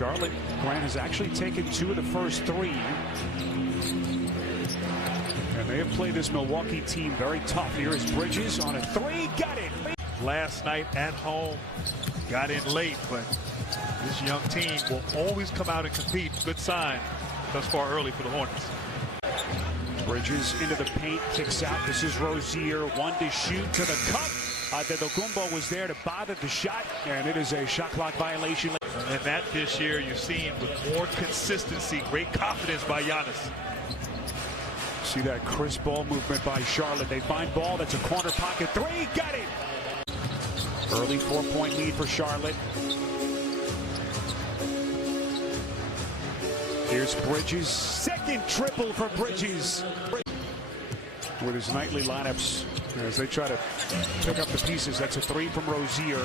Charlotte, Grant has actually taken 2 of the first 3. And they have played this Milwaukee team very tough. Here is Bridges on a 3, got it. Last night at home, got in late, but this young team will always come out and compete. Good sign thus far early for the Hornets. Bridges into the paint, kicks out. This is Rozier, 1 to shoot to the cup. Antetokounmpo was there to bother the shot, and it is a shot clock violation. And that this year you've seen with more consistency, great confidence by Giannis. See that crisp ball movement by Charlotte. They find ball, that's a corner pocket 3, got it! Early 4-point lead for Charlotte. Here's Bridges, second triple for Bridges. With his nightly lineups as they try to pick up the pieces. That's a 3 from Rozier.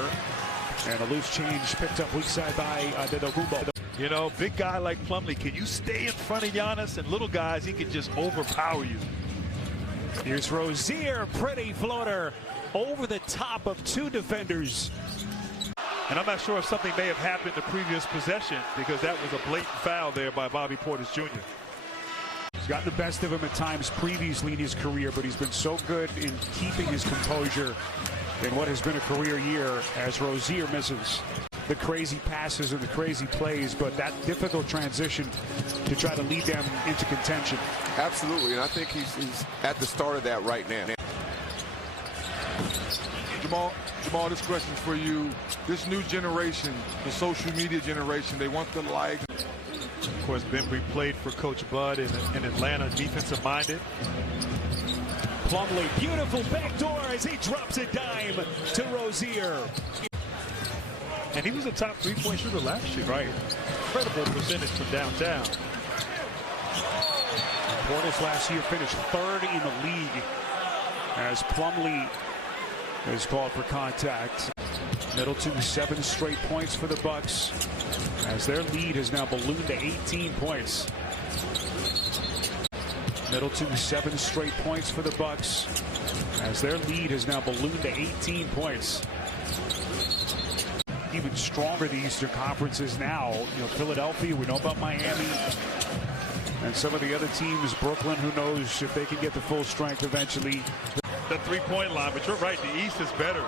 And a loose change picked up weak side by Antetokounmpo. You know, big guy like Plumlee, can you stay in front of Giannis? And little guys, he can just overpower you. Here's Rozier, pretty floater over the top of 2 defenders. And I'm not sure if something may have happened the previous possession because that was a blatant foul there by Bobby Portis Jr. He's gotten the best of him at times previously in his career, but he's been so good in keeping his composure in what has been a career year as Rozier misses the crazy passes and the crazy plays, but that difficult transition to try to lead them into contention. Absolutely, and I think he's at the start of that right now. Jamal, this question's for you. This new generation, the social media generation, they want the likes. Of course, Bembry played for Coach Bud in Atlanta, defensive-minded. Plumlee, beautiful backdoor as he drops a dime to Rozier. And he was a top 3-point shooter last year. Right. Incredible percentage from downtown. Portis last year finished 3rd in the league as Plumlee is called for contact. Middleton, 7 straight points for the Bucks as their lead has now ballooned to 18 points. Middleton, 7 straight points for the Bucks as their lead has now ballooned to 18 points. Even stronger the Eastern Conference is now. You know, Philadelphia, we know about Miami, and some of the other teams, Brooklyn, who knows if they can get the full strength eventually. The 3-point line, but you're right, the East is better.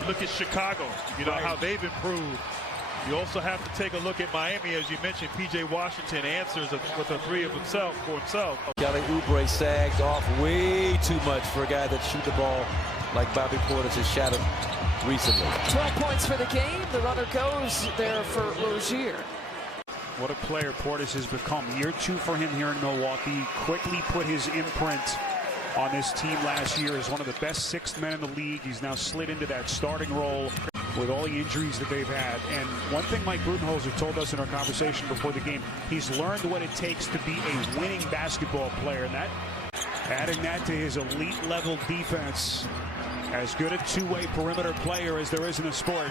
You look at Chicago, you know, how they've improved. You also have to take a look at Miami, as you mentioned. P.J. Washington answers with a 3 of himself for himself. Kelly Oubre sagged off way too much for a guy that shoot the ball like Bobby Portis has shot him recently. 12 points for the game. The runner goes there for Rozier. What a player Portis has become. Year 2 for him here in Milwaukee. Quickly put his imprint on this team last year as one of the best 6th men in the league. He's now slid into that starting role with all the injuries that they've had. And one thing Mike Budenholzer told us in our conversation before the game, he's learned what it takes to be a winning basketball player. And that, adding that to his elite level defense, as good a 2-way perimeter player as there is in the sport.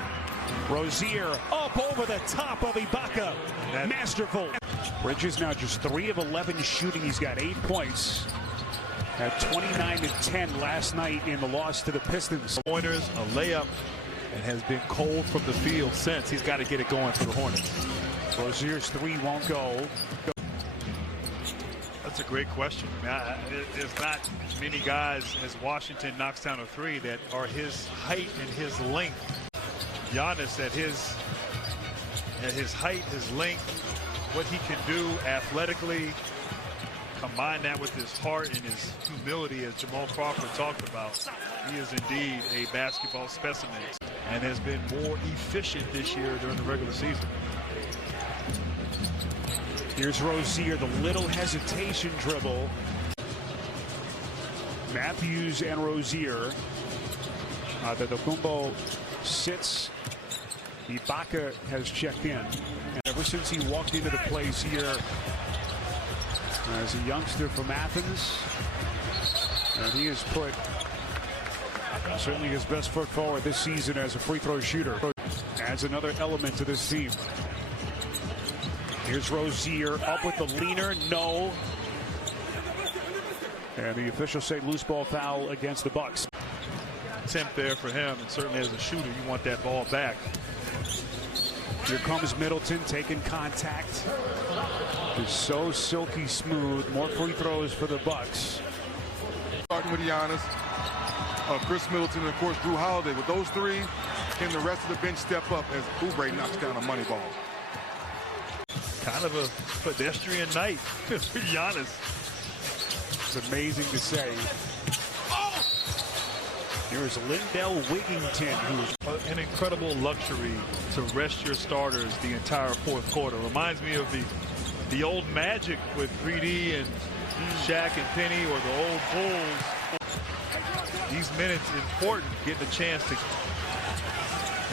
Rozier up over the top of Ibaka. Masterful. Bridges now just 3 of 11 shooting. He's got 8 points. At 29-10 last night in the loss to the Pistons. Pointers, a layup, and has been cold from the field since. He's got to get it going for the Hornets. Rozier's 3 won't go. That's a great question. There's not many guys, as Washington knocks down a 3, that are his height and his length. Giannis at his height, his length, what he can do athletically. Combine that with his heart and his humility, as Jamal Crawford talked about. He is indeed a basketball specimen and has been more efficient this year during the regular season. Here's Rozier, the little hesitation dribble. Matthews and Rozier. Antetokounmpo sits. Ibaka has checked in. And ever since he walked into the place here as a youngster from Athens, and he has put certainly his best foot forward this season as a free throw shooter. Adds another element to this team. Here's Rozier up with the leaner, no. And the officials say loose ball foul against the Bucks. Attempt there for him, and certainly as a shooter, you want that ball back. Here comes Middleton taking contact. Just so silky smooth. More free throws for the Bucks. Starting with Giannis, Chris Middleton, and of course Drew Holiday. With those three, can the rest of the bench step up as Oubre knocks down a money ball? Kind of a pedestrian night for Giannis. It's amazing to say. Here's Lindell Wigington, who's an incredible luxury to rest your starters the entire fourth quarter. Reminds me of the old Magic with 3D and Shaq and Penny, or the old Bulls. These minutes important, getting a chance to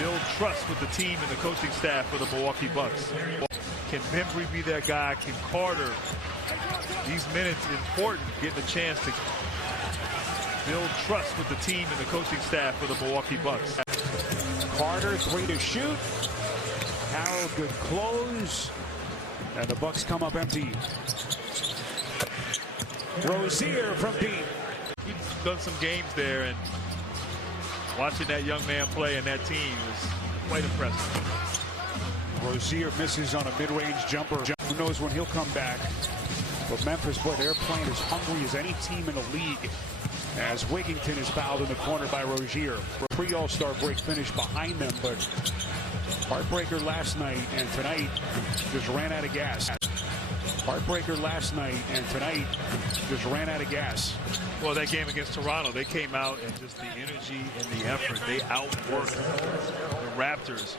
build trust with the team and the coaching staff for the Milwaukee Bucks. Can Bembry be that guy? Can Carter? These minutes important, getting a chance to build trust with the team and the coaching staff for the Milwaukee Bucks. Carter, 3 to shoot. Harold, good close. And the Bucks come up empty. Rozier from deep. He's done some games there, and watching that young man play and that team is quite impressive. Rozier misses on a mid-range jumper. Who knows when he'll come back. But Memphis, boy, they're playing as hungry as any team in the league, as Wigington is fouled in the corner by Rozier. Pre-All-Star break finish behind them, but heartbreaker last night and tonight just ran out of gas. Heartbreaker last night and tonight just ran out of gas. Well, that game against Toronto, they came out and just the energy and the effort, they outworked the Raptors.